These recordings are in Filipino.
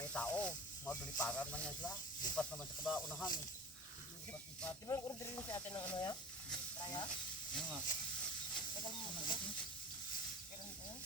may tao. Magliparan man yan sila. Lipat naman sa kabaunahan. Lipat. Di ba yung order rin si ate ng ano yan? Kaya? Ano nga? Tagal mo. Kailan ito yan?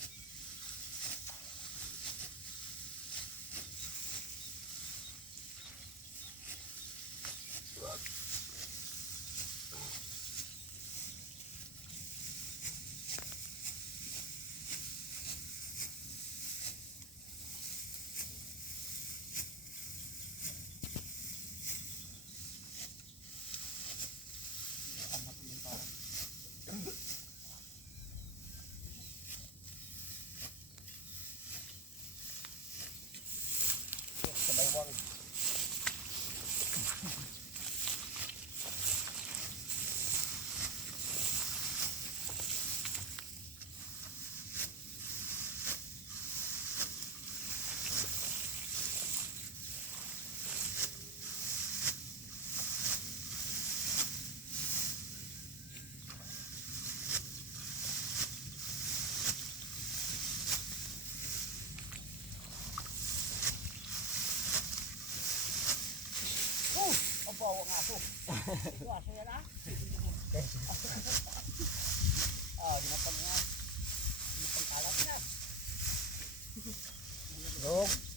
Sa baywang. Ang bawa ng aso. Ito aso yan ah. Ginapag nga. Ginapag kalat na. Dog.